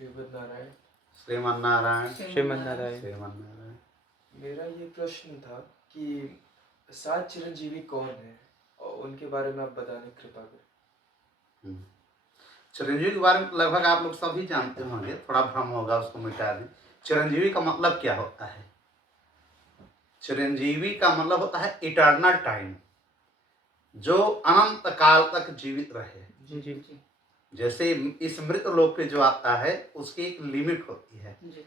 श्रीमद् नारायण। श्रीमन नारायण। श्रीमन नारायण। श्रीमन नारायण। मेरा ये प्रश्न था कि 7 चिरंजीवी कौन है और उनके बारे में आप बताने कृपा करें। चिरंजीवी के बारे में लगभग आप लोग सभी जानते होंगे, थोड़ा भ्रम होगा, उसको मिटा दें। चिरंजीवी का मतलब क्या होता है? चिरंजीवी का मतलब होता है इटर्नल टाइम, जो अनंत काल तक जीवित रहे। जी। जैसे इस मृत लोक पे जो आता है उसकी एक लिमिट होती है। जी।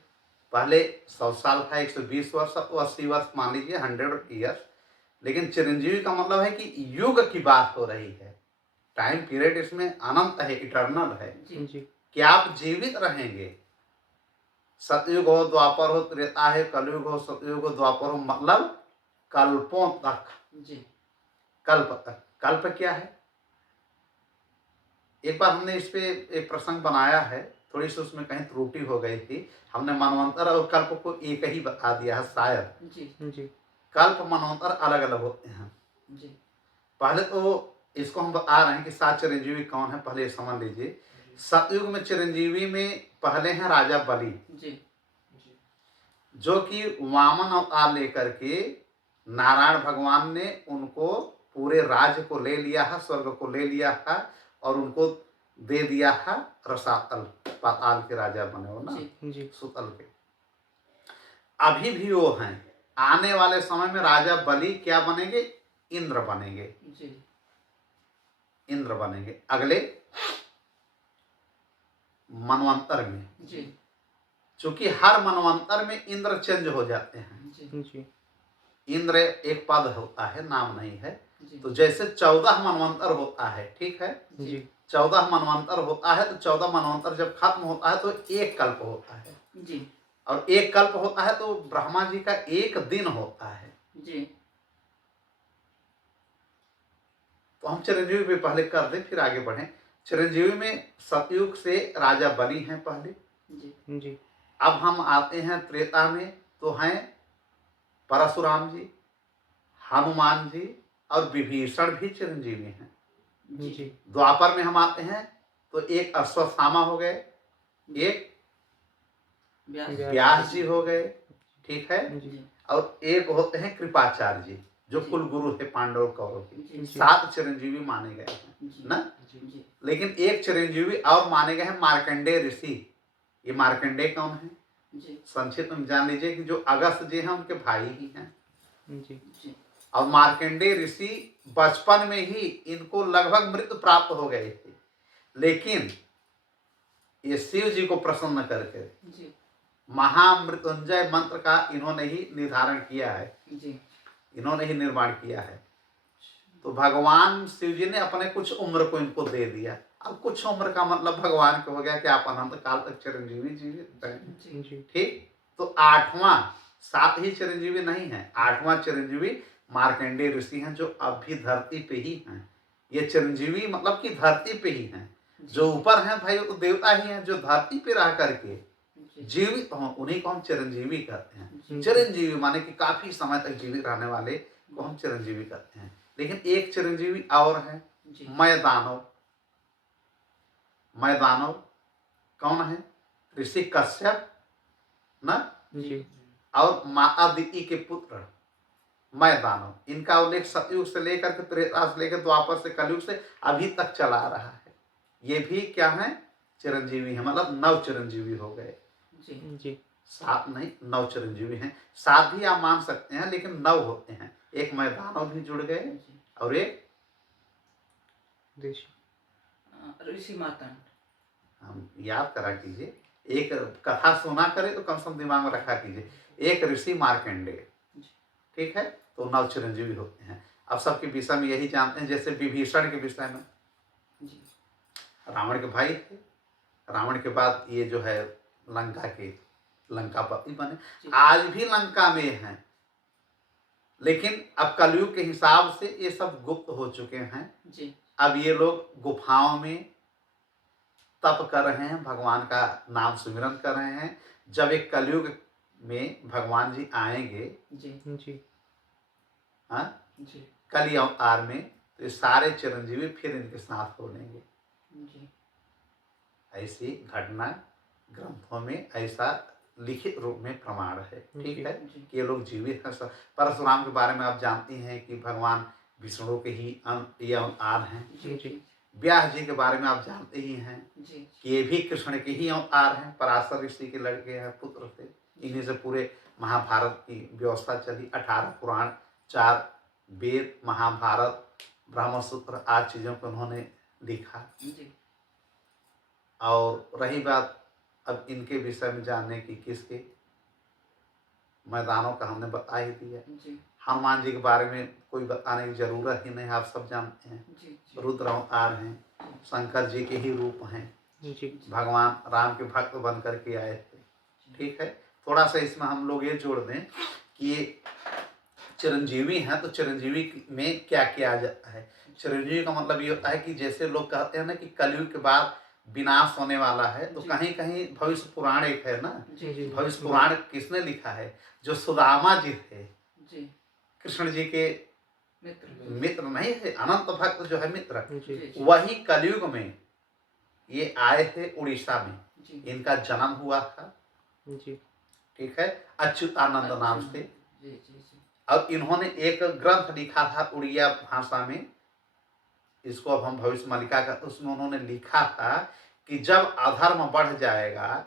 पहले 100 साल था, 120 वर्ष, तो 80 वर्ष मान लीजिए, 100 ईयर्स। लेकिन चिरंजीवी का मतलब है कि युग की बात हो रही है। टाइम पीरियड इसमें अनंत है, इटर्नल है। जी। कि आप जीवित रहेंगे। सतयुग हो, द्वापर हो, त्रेता है, कलयुग हो, सतयुग हो, द्वापर हो, मतलब कल्पों तक। जी। कल्प तक। कल्प क्या है? एक बार हमने इस पे एक प्रसंग बनाया है, थोड़ी सी उसमें कहीं त्रुटि हो गई थी। हमने मनवंतर और कल्प को एक ही बता दिया है शायद। जी। कल्प मनवंतर अलग अलग होते हैं। जी। पहले तो इसको हम बता रहे हैं कि 7 चिरंजीवी कौन है, पहले समझ लीजिए। सतयुग में चिरंजीवी में पहले हैं राजा बलि, जी। जो कि वामन अवतार लेकर के नारायण भगवान ने उनको पूरे राज्य को ले लिया है, स्वर्ग को ले लिया है और उनको दे दिया है रसातल, पाताल के राजा बने हो ना। जी। सुतल के अभी भी वो हैं। आने वाले समय में राजा बलि क्या बनेंगे? इंद्र बनेंगे। जी। इंद्र बनेंगे अगले मनवंतर में। जी। क्योंकि हर मनवंतर में इंद्र चेंज हो जाते हैं। जी। इंद्र एक पद होता है, नाम नहीं है। जी। तो जैसे 14 मनवंतर होता है, ठीक है। जी। 14 मनवंतर होता है, तो 14 मनवंतर जब खत्म होता है तो एक कल्प होता है। जी। और एक कल्प होता है तो ब्रह्मा जी का एक दिन होता है। जी। तो हम चिरंजीवी पे पहले कर दें, फिर आगे बढ़ें। चिरंजीवी में सतयुग से राजा बलि हैं पहले। जी। अब हम आते हैं त्रेता में, तो हैं परशुराम जी, हनुमान जी और विभीषण भी चिरंजीवी हैं। जी। द्वापर में हम आते हैं तो एक अश्वत्थामा हो गए, एक व्यास जी हो गए, ठीक है। और एक होते हैं कृपाचार्य जी, जो कुल गुरु थे पांडव कौरव के। 7 चिरंजीवी माने गए हैं ना। लेकिन एक चिरंजीवी और माने गए हैं, मार्कंडेय ऋषि। ये मार्कंडेय कौन है? संक्षिप्त में जान लीजिए कि जो अगस्त जी हैं उनके भाई ही हैं। और मार्कंडेय ऋषि बचपन में ही इनको लगभग मृत्यु प्राप्त हो गए थे, लेकिन ये शिव जी को प्रसन्न करके महामृत्युंजय मंत्र का इन्होंने ही निर्धारण किया है। इन्होंने ही निर्माण किया है। तो भगवान शिव जी ने अपने कुछ उम्र को इनको दे दिया। अब कुछ उम्र का मतलब भगवान को हो गया कि आप अनंत काल तक चिरंजीवी जीवित रहेंगे, ठीक। तो 8वां, 7 ही चिरंजीवी नहीं है, 8वां चिरंजीवी मार्कंडेय ऋषि हैं, जो अब भी धरती पे ही हैं। ये चिरंजीवी मतलब कि धरती पे ही हैं। जो ऊपर हैं भाई वो तो देवता ही हैं, जो धरती पे रह करके जीवित हों उन्हीं को हम चिरंजीवी कहते हैं। चिरंजीवी माने कि काफी समय तक जीवित रहने वाले को हम चिरंजीवी कहते हैं। लेकिन एक चिरंजीवी और है, मय दानव। मय दानव कौन है? ऋषि कश्यप ना और माता दिति के पुत्र मय दानव। इनका उल्लेख सतयुग से लेकर के त्रेता से लेकर द्वापर से कलयुग से अभी तक चला आ रहा है। ये भी क्या है? चिरंजीवी है, मतलब 9 चिरंजीवी हो गए। 7 नहीं, 9 चिरंजीवी हैं। 7 भी आप मान सकते हैं, लेकिन 9 होते हैं। एक मय दानव भी जुड़ गए और एक ऋषि मार्तंड। हम याद करा कीजिए, एक कथा सुना करे तो कम से कम दिमाग में रखा कीजिए। एक ऋषि मार्कंडेय, ठीक है। तो 9 चिरंजीवी होते हैं। अब सबके विषय में यही जानते हैं। जैसे विभीषण के विषय में, रावण के भाई थे। रावण के बाद ये जो है लंकापति बने, आज भी लंका में हैं। लेकिन अब कलयुग के हिसाब से ये सब गुप्त हो चुके हैं। अब ये लोग गुफाओं में तप कर रहे हैं, भगवान का नाम सुमिरन कर रहे हैं। जब एक कलयुग में भगवान जी आएंगे कली अवतार में, तो ये सारे चिरंजीवी फिर इनके साथ हो लेंगे। ऐसी घटना ग्रंथों में ऐसा लिखित रूप में प्रमाण है। ठीक जी, है जी। कि ये लोग जीवित हैं। परशुराम के बारे में आप जानती हैं कि भगवान विष्णु के ही ये अवतार हैं। जी, जी। व्यास जी के बारे में आप जानते ही हैं जी। कि ये भी कृष्ण के ही अवतार हैं, पराशर ऋषि के लड़के हैं, पुत्र थे। इन्हीं से पूरे महाभारत की व्यवस्था चली। 18 पुराण, 4 वेद, महाभारत, ब्रह्मसूत्र आदि चीज़ों को उन्होंने लिखा। जी। और रही बात अब इनके विषय में जानने की, किसके मैदानों का हमने बता ही दिया। जी। हनुमान जी के बारे में कोई बताने की जरूरत ही नहीं, आप सब जानते हैं। जी, जी। रुद्र अवतार हैं, शंकर जी के ही रूप हैं, जी। भगवान राम के भक्त बन करके आए थे। ठीक है, थोड़ा सा इसमें हम लोग ये जोड़ दें कि ये चिरंजीवी हैं, तो चिरंजीवी में क्या किया जाता है। चिरंजीवी का मतलब ये होता है कि जैसे लोग कहते हैं ना कि कलयुग के बाद विनाश होने वाला है, तो कहीं कहीं भविष्य पुराण एक है ना। जी। भविष्य पुराण किसने लिखा है? जो सुदामा जी थे, जी। कृष्ण जी के मित्र नहीं थे, अनंत भक्त जो है मित्र, जी। वही कलयुग में ये आए थे उड़ीसा में। जी। इनका जन्म हुआ था। जी। ठीक है, अच्युतानंद नाम से। जी, जी, जी। अब इन्होंने एक ग्रंथ लिखा था उड़िया भाषा में, इसको अब हम भविष्य मालिका का, उसमें उन्होंने लिखा था कि जब अधर्म बढ़ जाएगा,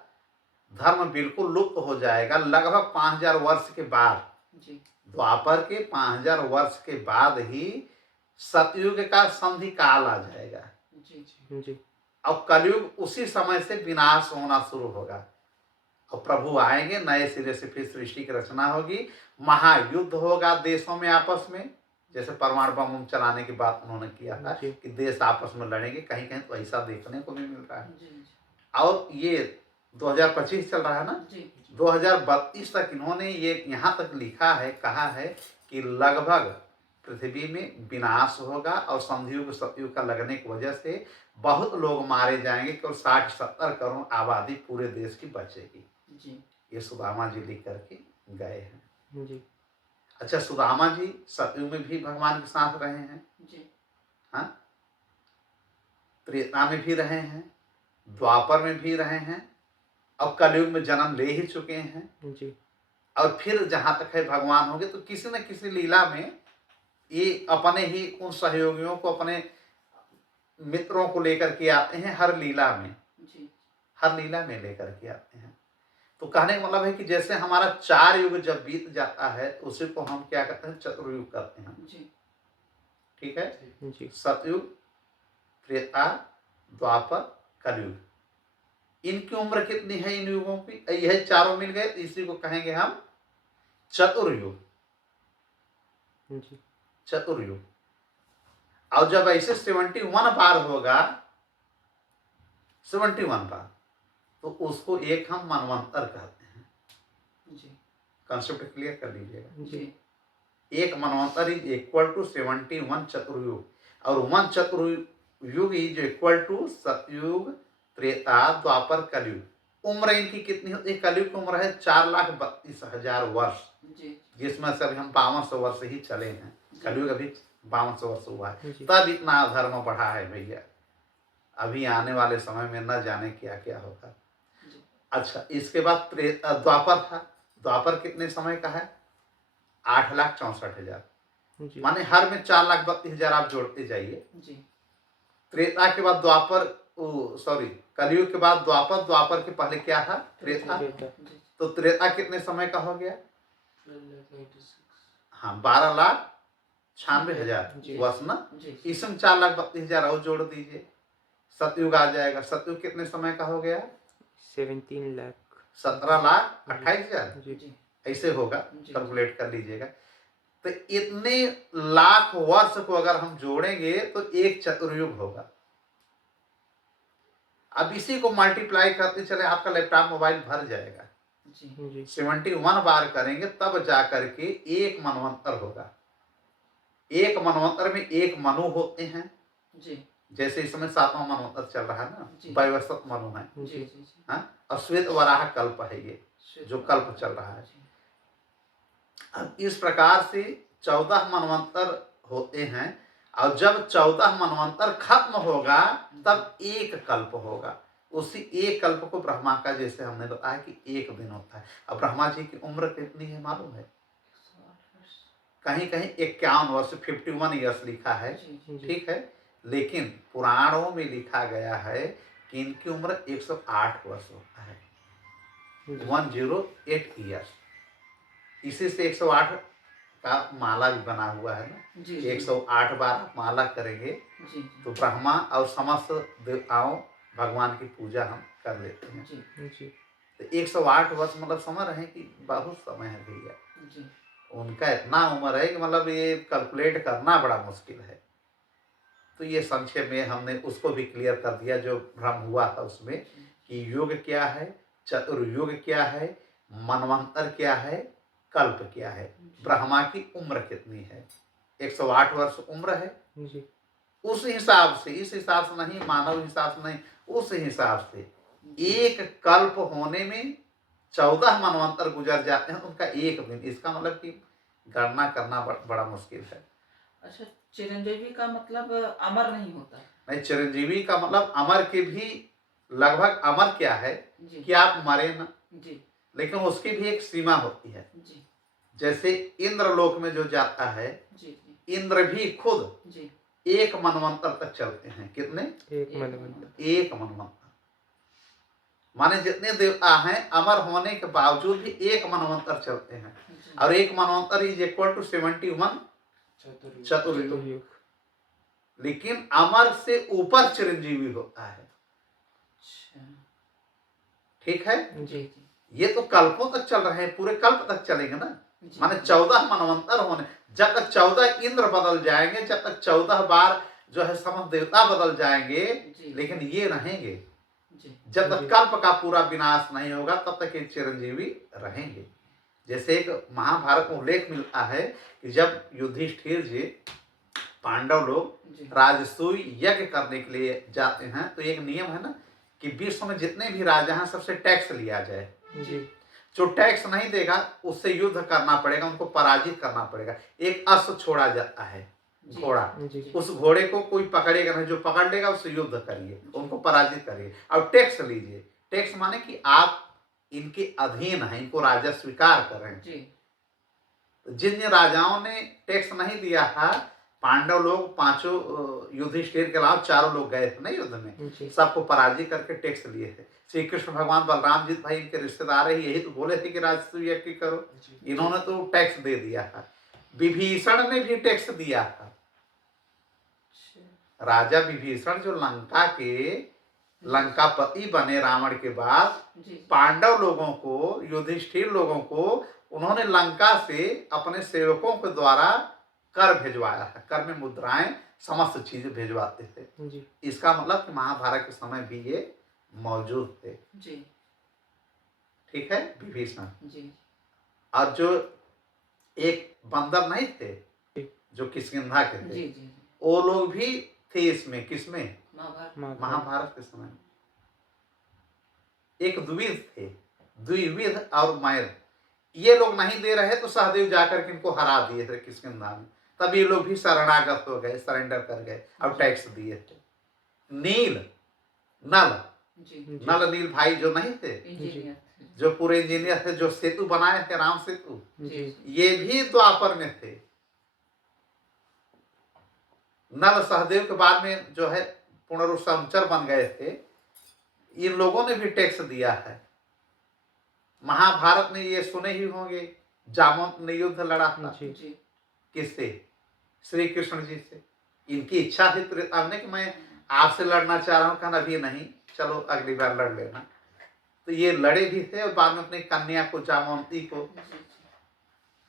धर्म बिल्कुल लुप्त हो जाएगा, लगभग 5000 वर्ष के बाद, जी। द्वापर के 5000 वर्ष के बाद ही सतयुग का संधि काल आ जाएगा। जी, जी। अब कलयुग उसी समय से विनाश होना शुरू होगा। और प्रभु आएंगे, नए सिरे से फिर सृष्टि की रचना होगी, महायुद्ध होगा देशों में आपस में, जैसे परमाणु बम चलाने की बात उन्होंने किया था कि देश आपस में लड़ेंगे। कहीं कहीं तो ऐसा देखने को भी मिल रहा है। और ये 2025 चल रहा है ना, 2032 तक इन्होंने ये यहाँ तक लिखा है, कहा है कि लगभग पृथ्वी में विनाश होगा और संधियुग सतयुग का लगने की वजह से बहुत लोग मारे जाएंगे, केवल 60-70 करोड़ आबादी पूरे देश की बचेगी। जी। ये सुदामा जी लिख करके गए हैं। जी। अच्छा, सुदामा जी सतयुग में भी भगवान के साथ रहे हैं। जी। हाँ, त्रेता में भी रहे हैं, द्वापर में भी रहे हैं, अब कलयुग में जन्म ले ही चुके हैं। जी। और फिर जहां तक है भगवान होंगे तो किसी न किसी लीला में ये अपने ही उन सहयोगियों को, अपने मित्रों को लेकर के आते हैं हर लीला में। जी। हर लीला में लेकर के आते हैं। तो कहने का मतलब है कि जैसे हमारा 4 युग जब बीत जाता है तो उसी को हम क्या कहते हैं, चतुर्युग करते हैं। जी। ठीक है जी। सतयुग, त्रेता, द्वापर, कलयुग, इनकी उम्र कितनी है इन युगों की? यह चारों मिल गए, इसी को कहेंगे हम चतुर्युग। चतुर्युग। और जब ऐसे 71 बार होगा, 71 बार, तो उसको एक हम मनवंतर कहते हैं। जी। कंसेप्ट क्लियर कर लीजिएगा। जी। एक मनवंतर इज इक्वल टू 71 चतुर्युग, और 1 चतुर्युग इज इक्वल टू सतयुग, त्रेता, द्वापर, कलयुग। उम्र इनकी कितनी होती है? कलयुग की उम्र है 4,32,000 वर्ष, जिसमें से अभी हम 5200 वर्ष ही चले हैं। कलयुग अभी 5200 वर्ष हुआ है, तब इतना धर्म बढ़ा है भैया। अभी आने वाले समय में न जाने क्या क्या होगा। अच्छा, इसके बाद द्वापर था। द्वापर कितने समय का है? 8,64,000, माने हर में 4,32,000 आप जोड़ते जाइए। त्रेता के बाद द्वापर, कलयुग के बाद द्वापर, द्वापर के पहले क्या था? त्रेता। तो त्रेता कितने समय का हो गया? हाँ, 12,96,000 वर्ष ना। इसमें 4,32,000 और जोड़ दीजिए, सतयुग आ जाएगा। सतयुग कितने समय का हो गया? 17,28,000 ऐसे होगा, कैलकुलेट कर लीजिएगा। तो इतने लाख वर्ष को अगर हम जोड़ेंगे तो एक चतुर्युग होगा। अब इसी को मल्टीप्लाई करते चले, आपका लैपटॉप मोबाइल भर जाएगा। 71 बार करेंगे तब जाकर के एक मनवंतर होगा। एक मनवंतर में एक मनु होते हैं। जी। जैसे इस समय 7वां मनवंतर चल रहा है ना, वैवस्वत मनु है। हाँ, और श्वेत वराह कल्प है, ये जो कल्प चल रहा है। अब इस प्रकार से 14 मनवंतर होते हैं, और जब 14 मनवंतर खत्म होगा तब एक कल्प होगा। उसी एक कल्प को ब्रह्मा का, जैसे हमने बताया कि एक दिन होता है। अब ब्रह्मा जी की उम्र कितनी है मालूम है? कहीं कहीं 51 वर्ष 51 ईयर्स लिखा है, ठीक है, लेकिन पुराणों में लिखा गया है कि इनकी उम्र 108 वर्ष होता है, 108 ईयर्स। इसी से 108 का माला भी बना हुआ है ना, 108 बार आप माला करेंगे तो ब्रह्मा और समस्त देवताओं भगवान की पूजा हम कर लेते हैं। तो 108 वर्ष मतलब समझ रहे हैं कि बहुत समय है भैया। उनका इतना उम्र है कि मतलब ये कैलकुलेट करना बड़ा मुश्किल है। तो ये संक्षेप में हमने उसको भी क्लियर कर दिया जो भ्रम हुआ था उसमें, कि युग क्या है, चतुर्युग क्या है, मनवंतर क्या है, कल्प क्या है, ब्रह्मा की उम्र कितनी है। 108 वर्ष उम्र है जी। उस हिसाब से, इस हिसाब से नहीं, मानव हिसाब से नहीं, उस हिसाब से एक कल्प होने में 14 मनवंतर गुजर जाते हैं उनका एक दिन। इसका मतलब कि गणना करना बड़ा मुश्किल है। अच्छा, चिरंजीवी का मतलब अमर नहीं होता? नहीं, चिरंजीवी का मतलब अमर के भी लगभग अमर क्या है कि आप मरे ना जी, लेकिन उसकी भी एक सीमा होती है जी। जैसे इंद्रलोक में जो जाता है जी, इंद्र भी खुद जी एक मनवंतर तक चलते हैं। कितने? एक मनवंतर। एक मनवंतर माने जितने देवता हैं अमर होने के बावजूद भी एक मनवंतर चलते हैं, और एक मनवंतर इज इक्वल टू 71 चतुर्युग। लेकिन अमर से ऊपर चिरंजीवी होता है, ठीक है जी। ये तो कल्पों तक चल रहे हैं, पूरे कल्प तक चलेंगे ना, माने 14 मनवंतर होने, जब तक 14 इंद्र बदल जाएंगे, जब तक 14 बार जो है समस्त देवता बदल जाएंगे, लेकिन ये रहेंगे। जब तक कल्प का पूरा विनाश नहीं होगा तब तक ये चिरंजीवी रहेंगे। जैसे एक महाभारत में उल्लेख मिलता है कि जब युधिष्ठिर जी पांडव लोग राजसूय यज्ञ करने के लिए जाते हैं तो एक नियम है ना कि विश्व में जितने भी राजा हैं सबसे टैक्स लिया जाए जी। जो टैक्स नहीं देगा उससे युद्ध करना पड़ेगा, उनको पराजित करना पड़ेगा। एक अश्व छोड़ा जाता है, घोड़ा, उस घोड़े को कोई पकड़ेगा नहीं, जो पकड़ लेगा उससे युद्ध करिए, उनको पराजित करिए। अब टैक्स लीजिए, टैक्स माने कि आप इनके अधीन हैं, इनको राजा स्वीकार करें। जिन राजाओं ने टैक्स नहीं दिया था, पांडव लोग पांचों युधिष्ठिर के अलावा चारों लोग गए थे ना युद्ध में, सबको पराजित करके टैक्स लिए थे। श्री कृष्ण भगवान बलराम जी भाई इनके रिश्तेदार है, यही तो बोले थे कि राजसूय यज्ञ करो, इन्होंने तो टैक्स दे दिया था। विभीषण ने भी टैक्स दिया था। राजा विभीषण जो लंकापति बने रावण के बाद, पांडव लोगों को, युधिष्ठिर लोगों को उन्होंने लंका से अपने सेवकों के द्वारा कर भिजवाया है। कर में मुद्राएं समस्त चीजें भिजवाते थे जी। इसका मतलब कि महाभारत के समय भी ये मौजूद थे जी। ठीक है, विभीषण जी। और जो एक बंदर नहीं थे जो किष्किंधा के थे जी, जी। वो लोग भी थे इसमें, किसमें? महाभारत के समय एक द्विविध थे, द्विविध और मैद। ये लोग नहीं दे रहे तो सहदेव जाकर के इनको हरा दिए थे किष्किंधा में, तब ये लोग भी शरणागत हो गए, सरेंडर कर गए और टैक्स दिए थे। नील नल जी। नल नील भाई जो नहीं थे, जो पूरे इंजीनियर थे, जो सेतु बनाए थे, राम सेतु, ये भी द्वापर में थे। नल सहदेव के बाद में जो है पुनरुसंचर बन गए थे, इन लोगों ने भी टैक्स दिया है। महाभारत में ये सुने ही होंगे, जामवंत ने युद्ध लड़ा था किससे? श्री कृष्ण जी से। इनकी इच्छा थी त्रेतावने कि मैं आपसे लड़ना चाह रहा हूँ, कहना अभी नहीं, चलो अगली बार लड़ लेना। तो ये लड़े भी थे और बाद में अपनी कन्या को, जामवंती को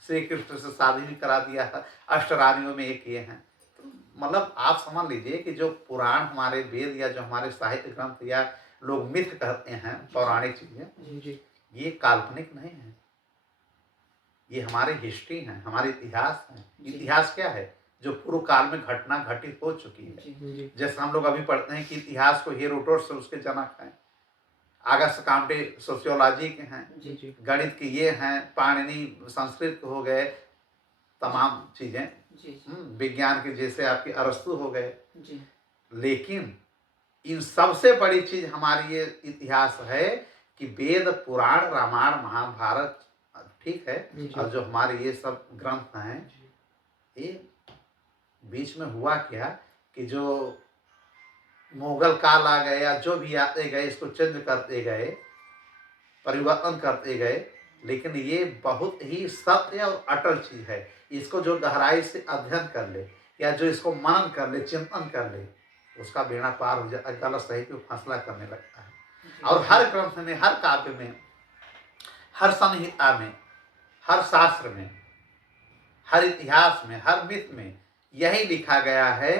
श्री कृष्ण से शादी भी करा दिया था। अष्टरानियों में एक ये हैं। तो मतलब आप समझ लीजिए कि जो पुराण हमारे वेद या जो हमारे साहित्य ग्रंथ या लोग मिथ कहते हैं, पौराणिक चीजें, ये काल्पनिक नहीं है, ये हमारे हिस्ट्री है, हमारे इतिहास है। इतिहास क्या है? जो पूर्व काल में घटना घटित हो चुकी है। जैसे हम लोग अभी पढ़ते हैं कि इतिहास को हेरोडोटस से उसके जनक हैं, अगस्त काम्टे सोशियोलॉजी के हैं, गणित के ये हैं, पाणिनि संस्कृत हो गए, तमाम चीजें विज्ञान के जैसे आपके अरस्तु हो गए। लेकिन इन सबसे बड़ी चीज हमारी ये इतिहास है कि वेद पुराण रामायण महाभारत, ठीक है, जी। और जो हमारे ये सब ग्रंथ हैं, जी। ये बीच में हुआ क्या कि जो मुगल काल आ गए या जो भी आते गए इसको चेंज करते गए, परिवर्तन करते गए, लेकिन ये बहुत ही सत्य और अटल चीज है। इसको जो गहराई से अध्ययन कर ले या जो इसको मनन कर ले, चिंतन कर ले, उसका बेड़ा पार हो जाता है, गलत सही पे फैसला करने लगता है। और हर ग्रंथ में, हर काव्य में, हर संहिता में, हर शास्त्र में, हर इतिहास में, हर मिथ में यही लिखा गया है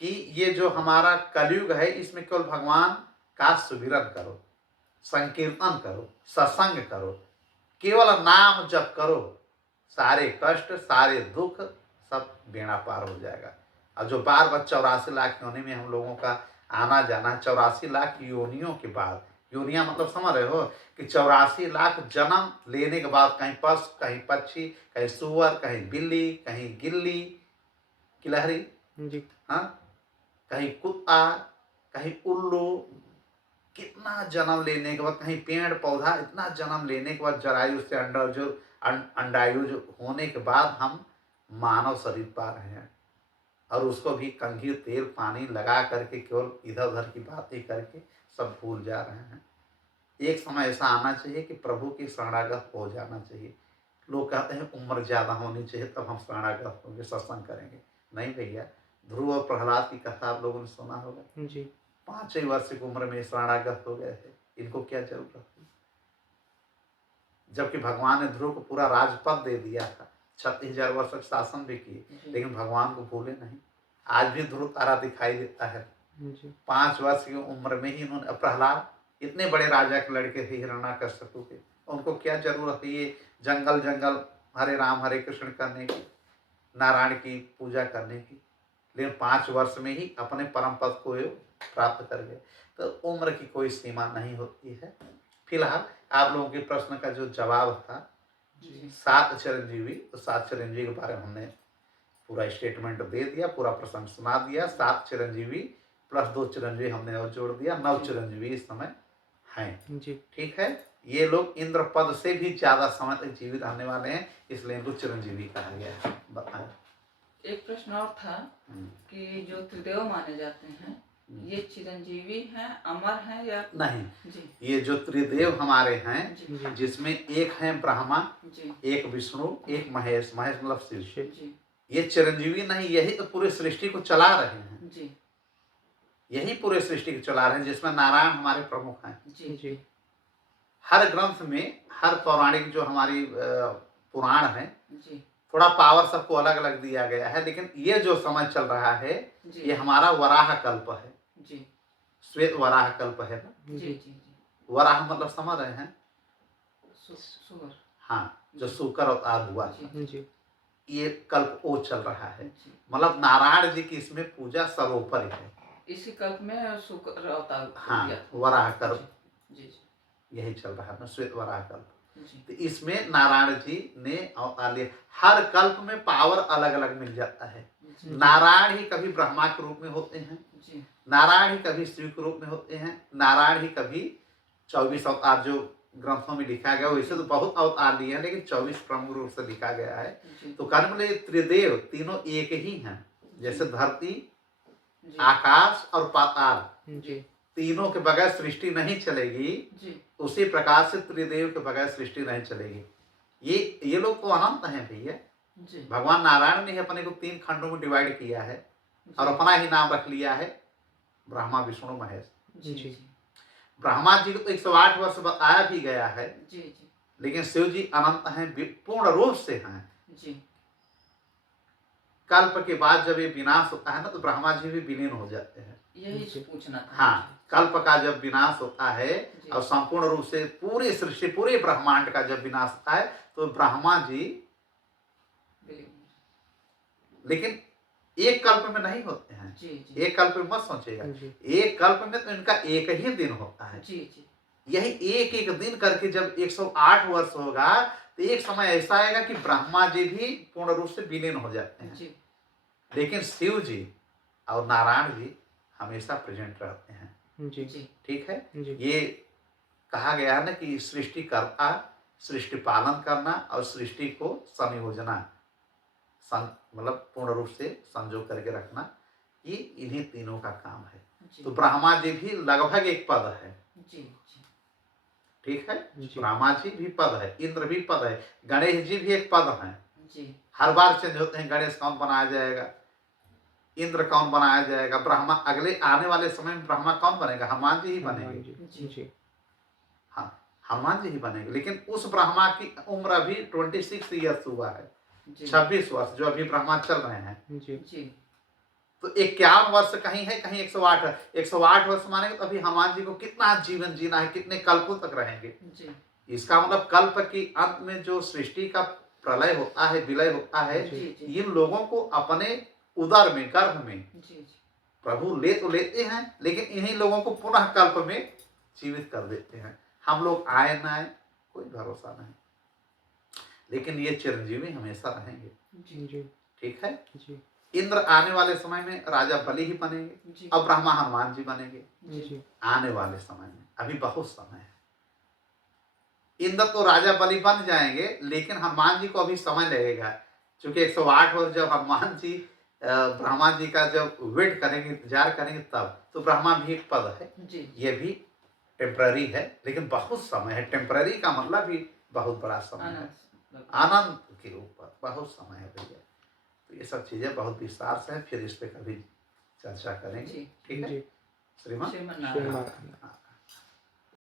कि ये जो हमारा कलयुग है इसमें केवल भगवान का सुमिरन करो, संकीर्तन करो, सत्संग करो, केवल नाम जप करो, सारे कष्ट, सारे दुख सब बेड़ा पार हो जाएगा। और जो बार बार 84 लाख योनि में हम लोगों का आना जाना, 84 लाख योनियों के बाद, योनिया मतलब समझ रहे हो कि 84 लाख जन्म लेने के बाद कहीं पशु, कहीं पक्षी, कहीं सुअर, कहीं बिल्ली, कहीं गिल्ली गिलहरी, जी। हाँ, कहीं कुत्ता, कहीं उल्लू, कितना जन्म लेने के बाद, कहीं पेड़ पौधा, इतना जन्म लेने के बाद जरायु से अंडायुज होने के बाद हम मानव शरीर पा रहे हैं। और उसको भी कंघी तेल पानी लगा करके केवल इधर उधर की बातें करके सब भूल जा रहे हैं। एक समय ऐसा आना चाहिए कि प्रभु की शरणागत हो जाना चाहिए। लोग कहते हैं उम्र ज़्यादा होनी चाहिए तब हम शरणागत होंगे, सत्संग करेंगे। नहीं भैया, ध्रुव और प्रहलाद की कथा आप लोगों ने सुना होगा। जी। 5 ही वर्ष की उम्र में शरणागत हो गए थे। इनको क्या जरूरत थी? जबकि भगवान ने ध्रुव को पूरा राजपद दे दिया था, 36,000 वर्ष तक शासन भी किए, लेकिन भगवान को भूले नहीं। आज भी ध्रुव तारा दिखाई देता है। 5 वर्ष की उम्र में ही इन्होंने, प्रहलाद इतने बड़े राजा के लड़के थे हिरण्याकश्यपु के, उनको क्या जरूरत है ये जंगल जंगल हरे राम हरे कृष्ण करने की, नारायण की पूजा करने की? लेकिन 5 वर्ष में ही अपने परम पद को प्राप्त कर गए। तो उम्र की कोई सीमा नहीं होती है। फिलहाल आप लोगों के प्रश्न का जो जवाब था, 7 चिरंजीवी, तो 7 चिरंजीवी के बारे में हमने पूरा स्टेटमेंट दे दिया, पूरा प्रसंग सुना दिया। 7 चिरंजीवी प्लस 2 चिरंजीवी हमने और जोड़ दिया, 9 चिरंजीवी इस समय हैं। ठीक है, ये लोग इंद्र पद से भी ज्यादा समय तक जीवित रहने वाले हैं, इसलिए इनको चिरंजीवी कहा गया है। बताएं। एक प्रश्न और था कि जो त्रिदेव माने जाते हैं ये चिरंजीवी हैं, अमर हैं या नहीं? जी। ये जो त्रिदेव हमारे हैं, जी। जिसमें एक है ब्रह्मा, जी। एक विष्णु, एक महेश, महेश मतलब शिव। जी। ये चिरंजीवी नहीं, यही तो पूरे सृष्टि को चला रहे हैं। जी। यही पूरे सृष्टि को चला रहे हैं, जिसमें नारायण हमारे प्रमुख हैं। जी। हर ग्रंथ में, हर पौराणिक जो हमारी पुराण है, जी। थोड़ा पावर सबको अलग अलग दिया गया है, लेकिन ये जो समय चल रहा है ये हमारा वराह कल्प है। जी। श्वेत वराह कल्प है ना? जी। जी। वराह मतलब समझ रहे हैं? सुअर। हाँ, जो शुकर अवतार हुआ था, जी। ये कल्प वो चल रहा है। मतलब नारायण जी की इसमें पूजा सर्वोपरि है। इसी कल्प में शुकर अवतार। हाँ, वराह कल्प जी। यही चल रहा है ना, श्वेत वराह कल्प। तो जी। इसमें नारायण जी ने अवतार लिया। हर कल्प में पावर अलग अलग मिल जाता है। नारायण ही कभी ब्रह्मा के रूप में होते हैं, नारायण ही कभी शिव के रूप में होते हैं, नारायण ही कभी 24 अवतार जो ग्रंथों में लिखा गया, वैसे तो बहुत अवतार लिए हैं, लेकिन 24 प्रमुख रूप से लिखा गया है। तो कहने वाले त्रिदेव तीनों एक ही हैं। जैसे धरती, आकाश और पाताल, तीनों के बगैर सृष्टि नहीं चलेगी, उसी प्रकार से त्रिदेव के बगैर सृष्टि नहीं चलेगी। ये लोग तो अनंत हैं भैया। भगवान नारायण ने अपने को 3 खंडों में डिवाइड किया है और अपना ही नाम रख लिया है, ब्रह्मा विष्णु महेश। ब्रह्मा जी को तो 108 वर्ष बताया भी गया है, लेकिन शिव जी अनंत हैं, पूर्ण रूप से हैं। कल्प के बाद जब ये विनाश होता है ना, तो ब्रह्मा जी भी विलीन हो जाते हैं। यही पूछना था। हाँ, कल्प का जब विनाश होता है और संपूर्ण रूप से पूरी सृष्टि, पूरे ब्रह्मांड का जब विनाश होता है, तो ब्रह्मा जी, लेकिन एक कल्प में नहीं होते हैं। एक कल्प में मत सोचिएगा, एक कल्प में तो इनका एक ही दिन होता है। यही एक एक दिन करके जब 108 वर्ष होगा, तो एक समय ऐसा आएगा कि ब्रह्मा जी भी पूर्ण रूप से विलीन हो जाते हैं। लेकिन शिव जी और नारायण जी हमेशा प्रेजेंट रहते हैं। जी जी ठीक है। जी ये कहा गया है ना कि सृष्टि करना, सृष्टि पालन करना और सृष्टि को संयोजना, मतलब पूर्ण रूप से संजो करके रखना, ये इन्हीं तीनों का काम है। जी तो ब्रह्मा जी भी लगभग एक पद है, जी जी ठीक है। जी ब्रह्मा जी भी पद है, इंद्र भी पद है, गणेश जी भी एक पद है। जी हर बार चेंज होते हैं, गणेश कौन बनाया जाएगा, इंद्र कौन बनाया जाएगा, ब्रह्मा अगले आने वाले समय में ब्रह्मा कौन बनेगा, हनुमान जी ही बनेंगे। जी जी हाँ, हनुमान जी ही बनेंगे। लेकिन उस ब्रह्मा की उम्र अभी 26 ईयर्स हुआ है, जी 26 वर्ष जो अभी ब्रह्मा चल रहे हैं। जी जी तो 51 वर्ष कहीं है, कहीं 108 है। 108 वर्ष मानेंगे तो अभी हनुमान जी को कितना जीवन जीना है, कितने कल्पों तक रहेंगे। जी इसका मतलब कल्प की अंत में जो सृष्टि का प्रलय होता है, विलय होता है, जी जी इन लोगों को अपने उदर में, गर्भ में जी प्रभु ले तो लेते हैं, लेकिन इन्हीं लोगों को पुनः कल्प में जीवित कर देते हैं। हम लोग आए ना आए कोई भरोसा नहीं, लेकिन ये चिरंजीवी हमेशा रहेंगे, जी ठीक है। जी इंद्र आने वाले समय में राजा बलि ही बनेंगे, जी अब ब्रह्मा हनुमान जी बनेंगे जी आने वाले समय में। अभी बहुत समय है। इंद्र तो राजा बलि बन जाएंगे, लेकिन हनुमान जी को अभी समय लगेगा, क्योंकि 108 वर्ष जब हनुमान जी ब्रह्मा जी का जब वेट करेंगे, इंतजार करेंगे, तब तो ब्रह्मा भी एक पद है, जी ये भी टेम्पररी है, लेकिन बहुत समय है। टेम्पररी का मतलब भी बहुत बड़ा समय है, आनंद के ऊपर बहुत समय है भैया। तो ये सब चीजें बहुत विस्तार से हैं, फिर इस पे कभी चर्चा करेंगे, जी ठीक है। जी श्रीमान श्रीमन नारायण। श्रीमान। हाँ।